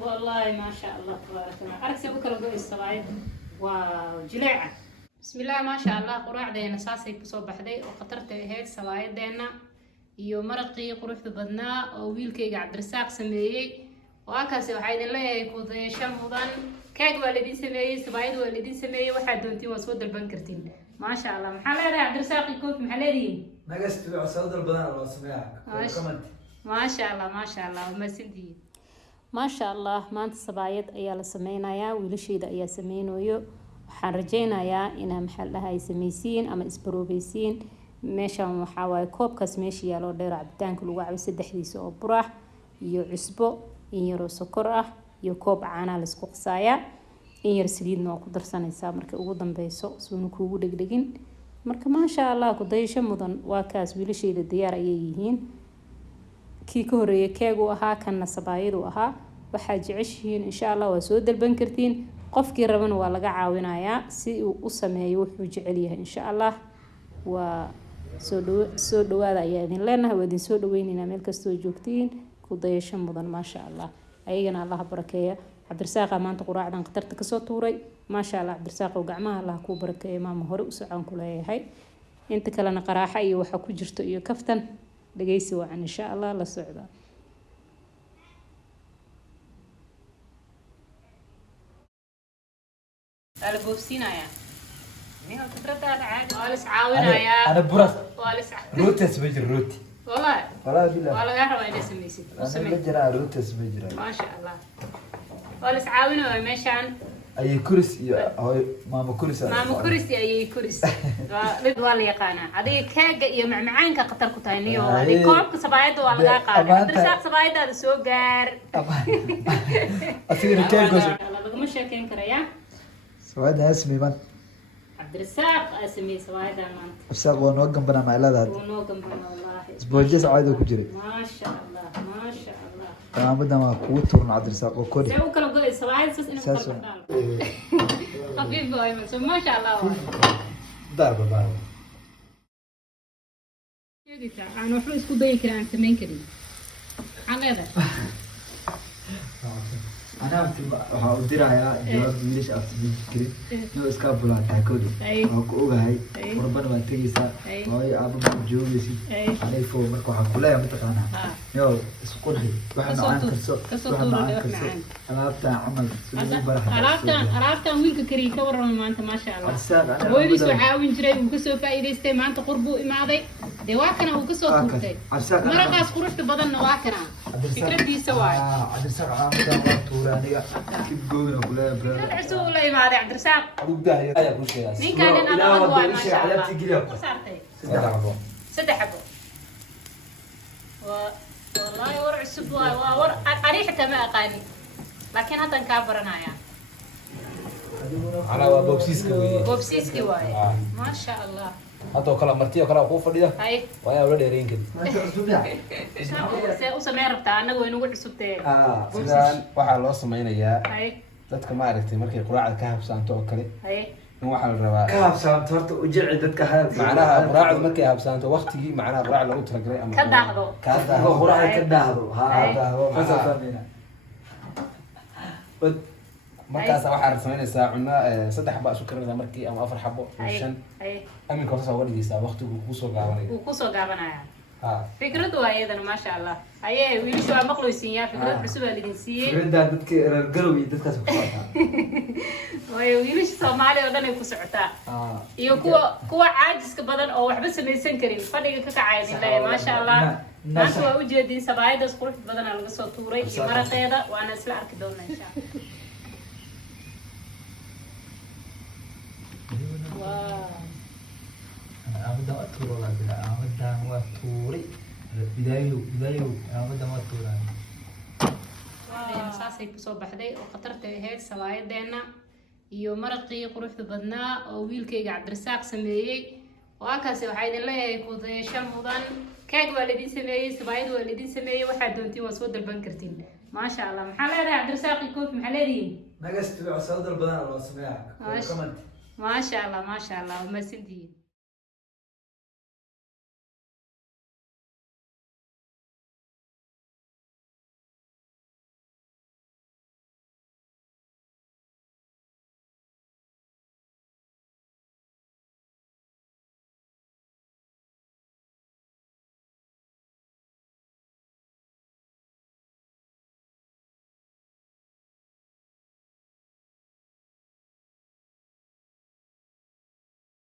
والله ما شاء الله تبارك الله أركز بكرة قوي الصبايد وجليعة بسم الله ما شاء الله قراع دينا ساسي كسو بحدي وقطرت هيك صبايد دينا iyo maraqii quruxda badnaa oo wiilkayga Cabdirasaaq sameeyay waakaasi waxa idin leeyahay ku deesho mudan keeg waa la idin sameeyay sabaayad waa la idin sameeyay waxa doontiin waa soo dalban kartiin ma sha Allah maxaa leedahay Cabdirasaaq koof maxaa leedahay nagastu waa soo dalbadan loo sameeyaa comment ما شاء الله ما سنتي ما شاء الله maanta sabaayad ayaa la sameynayaa wiilashayda ayaa sameeynayo waxaan rajeynayaa inaa maxal dhahay sameeysiin ama isbaroobaysiin meeshan waxa waay koobkaas meesha yaalo dheer cabitaanka lagu cabo saddexdiisa oo burax iyo cusbo in yar oo sokor ah iyo koob caana la isku qasaaya in yar saliidna oo ku darsanaysa marka ugu dambayso suuna kuugu dhigdhigin marka ma sha Allah ku dayasho mudan waa kaas wiilashayda diyaar ayay yihiin kii ka horeeyay keegu ahaa kana sabaayadu ahaa waxa jeceshiin insha Allah waa soo dalban kartiin qofkii rabana waa laga caawinayaa si uu u sameeyo wuxuu jecel yahay insha Allah waa soo dhawaada ayaa idin leenahay waa idin soo dhaweynayna meel kasta oo joogtiin ku dayasho mudan ma sha Allah ayagana Allah barakeeyo Cabdirasaaq maanta quraacdan qatarta ka soo tuuray ma sha Allah Cabdirasaaq oo gacmaha Allah ku barakeeyo maama hore u socon ku leeyahay inta kalena qaraaxa iyo waxa ku jirto iyo kaftan dhageysi waan insha Allah la socda albobsinaya نيها كترتها عادي والس عاونايا انا براس والس روتس بجر روتي والله بالله والله غير ما يسميسي انا بجرا روتس بجرا ما شاء الله والس عاونايا مشان اي كرسي هاي ماما كرسي اي كرسي لد waa la yaqaana adiga kaaga iyo macmacaanka qatar ku tahay niyo adiga koobka sabaayada waa laga qaaday Cabdirasaaq sabaayada soo gaar asiga kaaga laga sheekeyn karaya sabaayada asmi man Cabdirasaaq asmi sabaayada man Cabdirasaaq waa noo gambana mayladaad noo gambana wallahi isboojes caado ku jiray ma sha Allah maamada ma ku turn Cabdirasaaq oo kori سووا كلام قوي سواعد سس إنه خفيف قوي ما شاء الله ضربة أنا وحلو إسكو ضيق كده عن سمين كده على هذا أنا أودي رايا جواب ميلش أفتح كده نو إسكابولا تاكودي أو هاي وربنا ما تيجيسا هاي أبو جوجيسي على فوق مركو حكولا يا متقانا يو إسقولي وحنا عن كسر أنا أبتع عمل عرفت ويلك كريم كورا ما أنت ما شاء الله هو بيسوا عاون جري وكسو فايدة ما أنت قربو إماضي دواكنا وكسو توتي مرقاس قرشت بدن نواكنا فكرة دي سواي Cabdirasaaq caamada tuuraaniga kib goobna kula braa عسول لا ما هذا عبدالرزاق أبو داهية يا أبو شياس مين كان أنا أبغى ما شاء الله صارتي سدح حبو والله ورع السبوع ورع قريحة ما أقاني لكن هذا نكبرنا يعني على بوبسيسكي واي ما شاء الله هذا كلا مرتي وكلا خوف فديا هاي ويا ولد يرين كده وسمير بتاع أنا وينو عسبتين sidaan waxaa loo sameynayaa هاي dadka ma aragtay markay quraacda ka habsaanto oo kale هاي in waxa la rabaa كهف سامت هرت وجرع دتك هذا macnaha quraacdu markay habsaanto waqtigii macnaha quraac lagu talagalay ama كداهدو هو قرعة كداهدو ها فسفنا markaas waxaad sameynaysaa cunno 3 xabo isu karinaysaa markii ama 4 xabo 5 aminka hoos uga dhigaysaa waqtigu ku soo gaabanayo ku soo gaabanaya fikradu waa iyadana ma sha Allah ayay wiilashu waa maqlooysiin yaa fikrad cusub ah lidin siiyay fikrada dadka gargarow iyo dadkaas ku socotaa way wiilashu Soomaali oo dhan ay ku socotaa iyo kuwa caajiska badan oo waxba sameeysan karin fadhiga ka kacaydin leeyahay ma sha Allah maanta waa u jeedin sabaayada qurux badan laga soo tuuray iyo maraqeeda waana isla arki doonaa insha Allah أبدا أطول ولا بلا أبدا ما طوري بدايو أبدا ما طوري saasay ku soo baxday oo qatarta ahayd sabaayadeena iyo maraqii quruxda badnaa oo wiilkayga Cabdirasaaq sameeyay waakaasi waxa idin leeyahay ku deesho mudan keeg waa la idin sameeyay sabaayad waa la idin sameeyay waxa doontiin waa soo dalban kartiin ma sha Allah maxaa leedahay Cabdirasaaq koof maxaa leedahay nagastu soo dalbadan loo sameeyaa comment ما شاء الله ما شاء الله وما سنتي